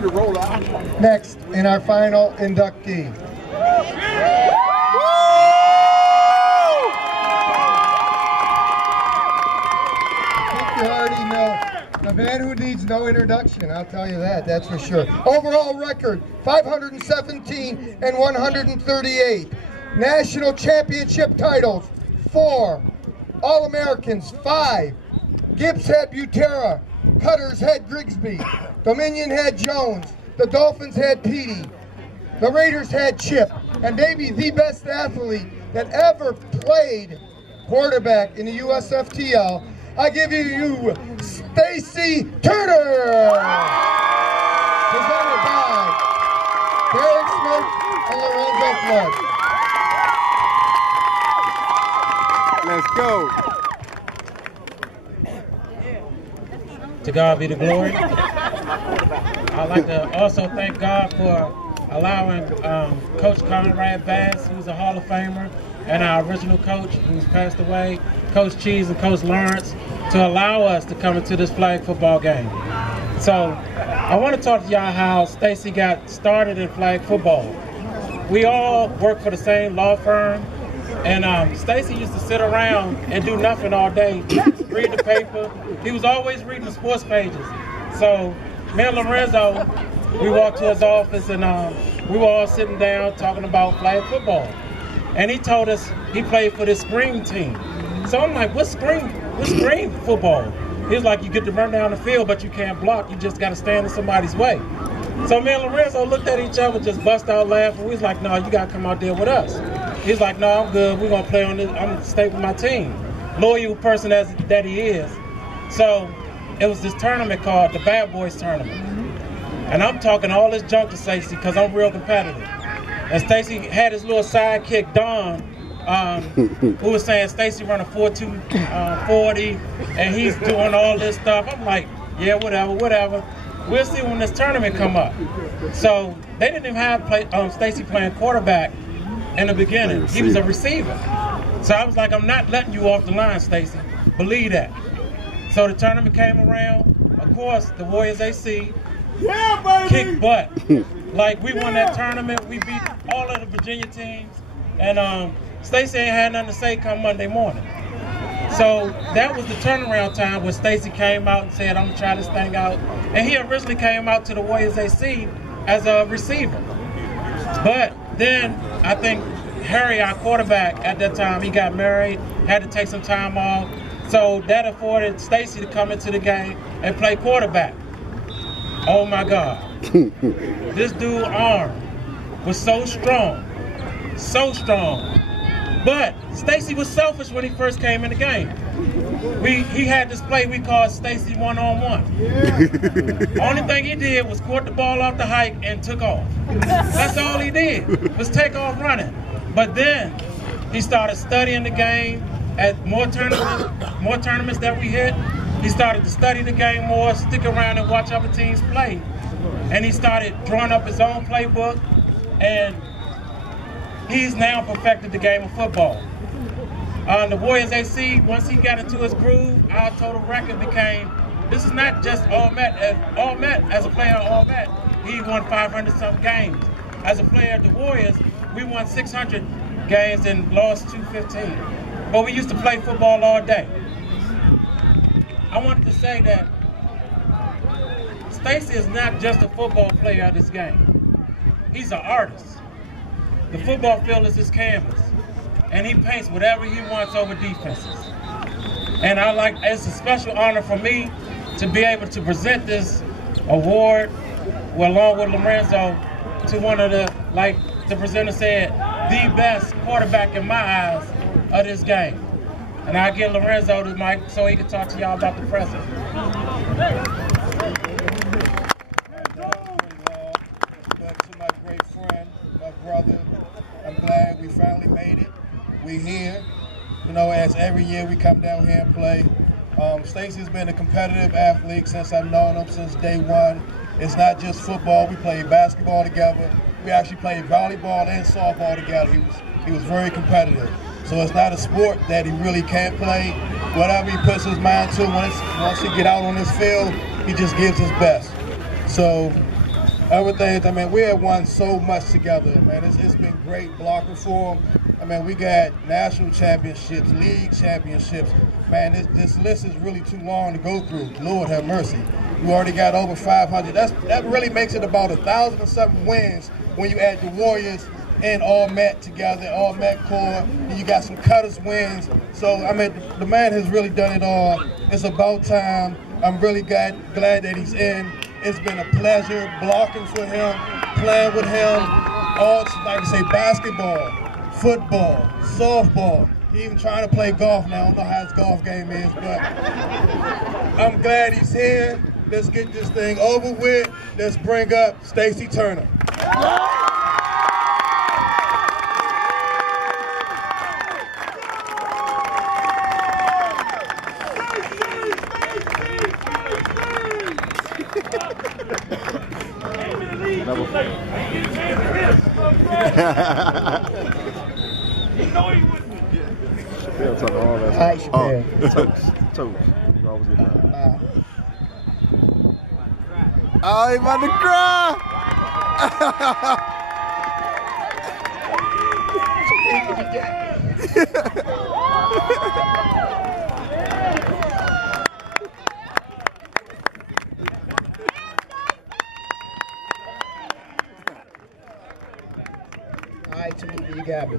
me to roll out. Next, in our final inductee. You already know. A man who needs no introduction, I'll tell you that, that's for sure. Overall record, 517 and 138. National championship titles, 4. All-Americans, 5. Gibbs had Butera, Cutters had Grigsby, Dominion had Jones, the Dolphins had Petey, the Raiders had Chip, and maybe the best athlete that ever played quarterback in the USFTL. I give you Stacy Turner, presented by Derek Smith and Lorenzo Flood. Let's go. To God be the glory. I'd like to also thank God for allowing Coach Conrad Bass, who's a Hall of Famer, and our original coach, who's passed away, Coach Cheese and Coach Lawrence, to allow us to come into this flag football game. So I want to talk to y'all how Stacy got started in flag football. We all work for the same law firm, and Stacy used to sit around and do nothing all day, read the paper. He was always reading the sports pages. So me and Lorenzo, we walked to his office, and we were all sitting down talking about flag football. And he told us he played for this screen team. So I'm like, what's screen football? He was like, you get to run down the field, but you can't block. You just got to stand in somebody's way. So me and Lorenzo looked at each other, just bust out laughing. We was like, no, you got to come out there with us. He's like, no, I'm good. We're going to play on this. I'm going to stay with my team. Loyal person that he is. So it was this tournament called the Bad Boys Tournament. And I'm talking all this junk to Stacy because I'm real competitive. And Stacy had his little sidekick, Don, who was saying Stacy running 4.2 40, and he's doing all this stuff. I'm like, yeah, whatever. We'll see when this tournament come up. So they didn't even have Stacy playing quarterback in the beginning. He was a receiver. So I was like, I'm not letting you off the line, Stacy. Believe that. So the tournament came around. Of course, the Warriors AC kicked butt. Like, we won that tournament. We beat all of the Virginia teams. And Stacy ain't had nothing to say come Monday morning. So that was the turnaround time when Stacy came out and said, I'm going to try this thing out. And he originally came out to the Warriors AC as a receiver. But then I think Harry, our quarterback at that time, he got married, had to take some time off. So that afforded Stacy to come into the game and play quarterback. Oh my God. This dude's arm was so strong. But Stacy was selfish when he first came in the game. He had this play we called Stacy one-on-one. Only thing he did was caught the ball off the hike and took off. That's all he did, was take off running. But then he started studying the game. At more tournaments that we hit, he started to study the game more, stick around and watch other teams play. And he started drawing up his own playbook, and he's now perfected the game of football. The Warriors AC, once he got into his groove, our total record became, this is not just All-Met. As a player at All-Met, he won 500-something games. As a player at the Warriors, we won 600 games and lost 215. But we used to play football all day. I wanted to say that Stacy is not just a football player at this game. He's an artist. The football field is his canvas, and he paints whatever he wants over defenses. And it's a special honor for me to be able to present this award, along with Lorenzo, to one of the, like the presenter said, the best quarterback in my eyes of this game. And I give Lorenzo the mic so he can talk to y'all about the present. To my great friend, my brother, I'm glad we finally made it. We here. You know, as every year we come down here and play. Stacy's been a competitive athlete since I've known him since day one. It's not just football. We played basketball together. We actually played volleyball and softball together. He was very competitive. So it's not a sport that he really can't play. Whatever he puts his mind to, once he get out on this field, he just gives his best. So other things, I mean, we have won so much together, man. It's been great blocking for him. I mean, we got national championships, league championships. Man, this list is really too long to go through. Lord have mercy. We already got over 500. That really makes it about 1,000 and something wins when you add the Warriors and all Met together, all Met core. And you got some Cutters wins. So, I mean, the man has really done it all. It's about time. I'm really glad that he's in. It's been a pleasure blocking for him, playing with him, all, like I say, basketball, football, softball. He even trying to play golf now. I don't know how his golf game is, but I'm glad he's here. Let's get this thing over with. Let's bring up Stacey Turner. Chappelle talking all that Hi, Chappelle. Toast. You always get that. Oh, he about to cry! All right, Tamika, you got me.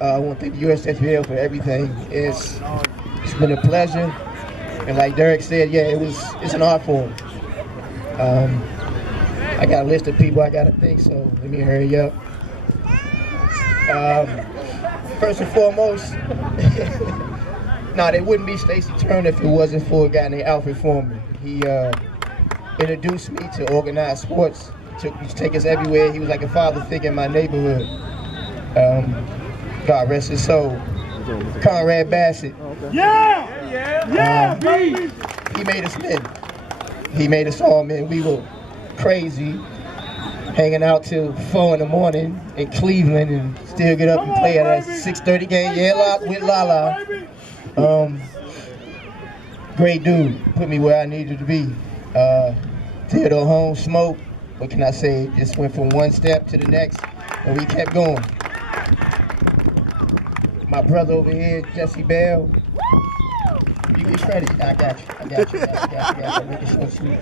I want to thank the USFTL for everything. It's been a pleasure, and like Derek said, yeah, it's an art form. I got a list of people I got to thank, so let me hurry up. First and foremost, it wouldn't be Stacey Turner if it wasn't for a guy named Alfred Foreman. He introduced me to organized sports. Took me to take us everywhere. He was like a father figure in my neighborhood. God rest his soul. Conrad Bassett. He made us men. He made us all men. We were crazy, hanging out till 4 in the morning in Cleveland and still get up and play at a 6:30 game. Yeah, with Lala. Great dude. Put me where I needed to be. Theodore Holmes, Smoke. What can I say? Just went from one step to the next, and we kept going. My brother over here, Jesse Bell. You get ready. I got you. I'm making sure sweet.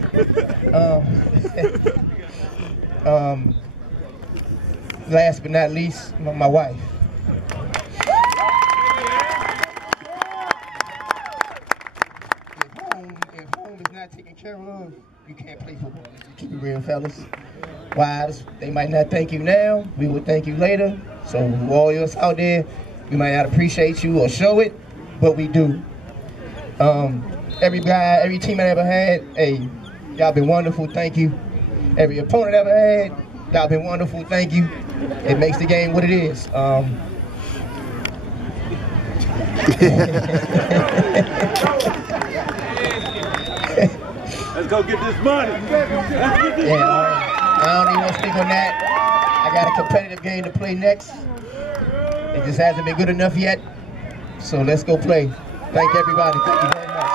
Last but not least, my wife. If home is not taken care of, you can't play football. Let's just keep it real, fellas. Wives, they might not thank you now. We will thank you later. So all of us out there, we might not appreciate you or show it, but we do. Every guy, every team I ever had, hey, y'all been wonderful, thank you. Every opponent I ever had, y'all been wonderful, thank you. It makes the game what it is. Let's go get this money. I don't even want to speak on that. I got a competitive game to play next. It just hasn't been good enough yet. So let's go play. Thank everybody. Thank you very much.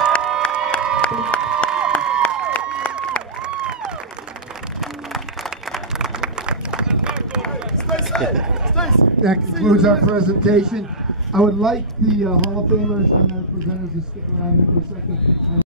That concludes our presentation. I would like the Hall of Famers and their presenters to stick around here for a second.